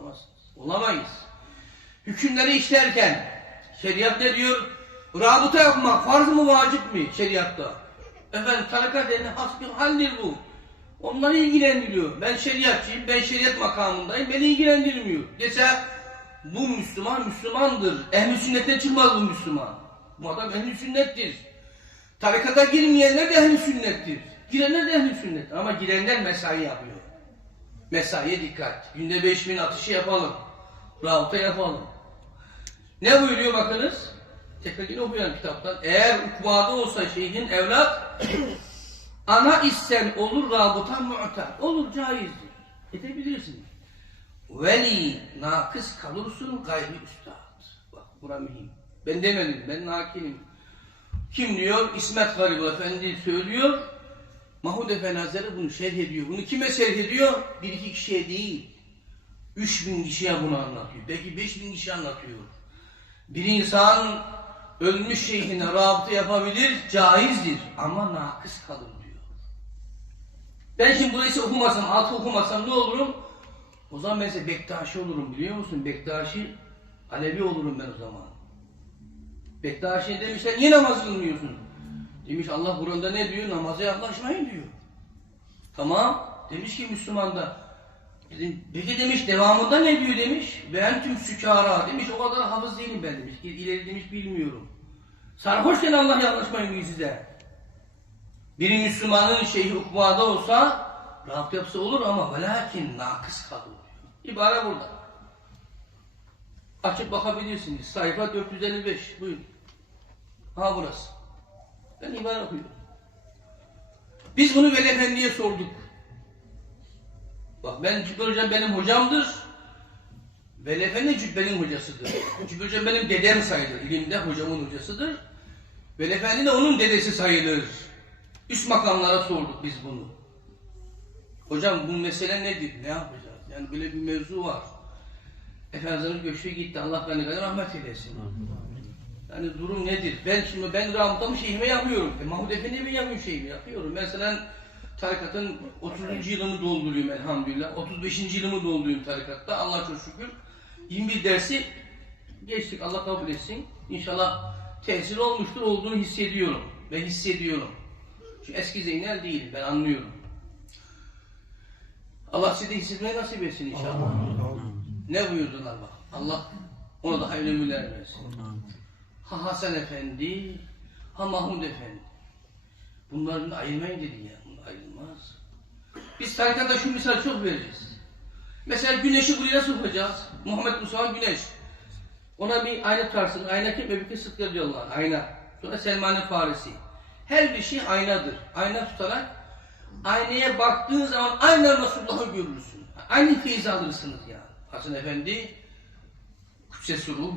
Olamazsınız. Olamayız. Hükümleri işlerken şeriat ne diyor? Rabıta yapmak farz mı vacip mi şeriatta? Efendim tarikat eline has bir haldir bu. Onları ilgilendiriyor. Ben şeriatçıyım, ben şeriat makamındayım, beni ilgilendirmiyor. Dese bu Müslüman Müslümandır. Ehl-i sünnetten çıkmaz bu Müslüman. Bu adam ehl-i sünnettir. Tarikata girmeyenler de ehl-i sünnettir. Girenler de ehl-i sünnet. Ama girenler mesai yapıyor. Mesaiye dikkat. Günde 5000 atışı yapalım. Rabıta yapalım. Ne buyuruyor bakınız? Tekrar yine okuyalım kitaptan. Eğer ukvada olsa şeyhin evlat ana isten olur rabıta mu'tar. Olur caizdir. Edebilirsin. Veli nakıs kalırsın gayri üstad. Bak bura mühim. Ben demedim. Ben hakinim. Kim diyor? İsmet Garibu Efendi söylüyor. Mahmud Efendi Hazretleri bunu şerh ediyor. Bunu kime şerh ediyor? Bir iki kişiye değil. Üç bin kişiye bunu anlatıyor. Belki beş bin kişi anlatıyor. Bir insan ölmüş şeyhine rabıta yapabilir, caizdir. Ama nakıs kalır diyor. Ben şimdi burayı okumasam, altı okumasam ne olurum? O zaman ben size Bektaşi olurum biliyor musun? Bektaşi, Alevi olurum ben o zaman. Bektaşi demişler niye namaz kılmıyorsun? Demiş Allah Kur'an'da ne diyor? Namaza yaklaşmayın diyor. Tamam. Demiş ki Müslüman da. Peki demiş devamında ne diyor demiş. Ben tüm sükara demiş o kadar hafız değilim ben demiş. İleri demiş bilmiyorum. Sarhoşken Allah yaklaşmayın diyor size. Bir Müslümanın şeyhi ukvada olsa rahat yapsa olur ama velakin nakıs kalır. İbare burada. Açıp bakabilirsiniz. Sayfa 455. Buyurun. Ha burası. Ben ibare okuyorum. Biz bunu Veli Efendi'ye sorduk. Bak ben Cübbel Hocam benim hocamdır. Veli Efendi Cübbel'in hocasıdır. Cübbel Hocam benim dedem sayılır. İlimde hocamın hocasıdır. Veli Efendi de onun dedesi sayılır. Üst makamlara sorduk biz bunu. Hocam bu mesele nedir? Ne yapacağız? Yani böyle bir mevzu var. Efendimiz göçü gitti. Allah beni kadar rahmet eylesin. Yani durum nedir? Ben şimdi ben rabıtamı şeyhime yapıyorum. E, Mahmud Efendi mi yapıyor şeyhimi? Yapıyorum. Mesela tarikatın 30. yılımı dolduruyorum elhamdülillah. 35. yılımı dolduruyorum tarikatta. Allah çok şükür. 21 dersi geçtik. Allah kabul etsin. İnşallah tesir olmuştur. Olduğunu hissediyorum. Ve hissediyorum. Çünkü eski Zeynel değil. Ben anlıyorum. Allah size hissetmeyi nasip etsin inşallah. Ne buyurdular bak. Allah ona da hayırlı ömürler versin. Ha Hasan Efendi, ha Mahmud Efendi. Bunların ayırmayın dedi ya. Ayrılmaz. Biz tarikatta şu misal çok veririz. Mesela güneşi buraya nasıl yapacağız? Muhammed Musa Güneş. Ona bir ayna tutarsın. Ayna kim? Ebu radıyallahu anh. Ayna. Sonra Selman-ı Farisi. Her bir şey aynadır. Ayna tutarak aynaya baktığın zaman aynen Resulullah'ı görürsün. Aynı feyiz alırsınız yani. Hasan Efendi Ruh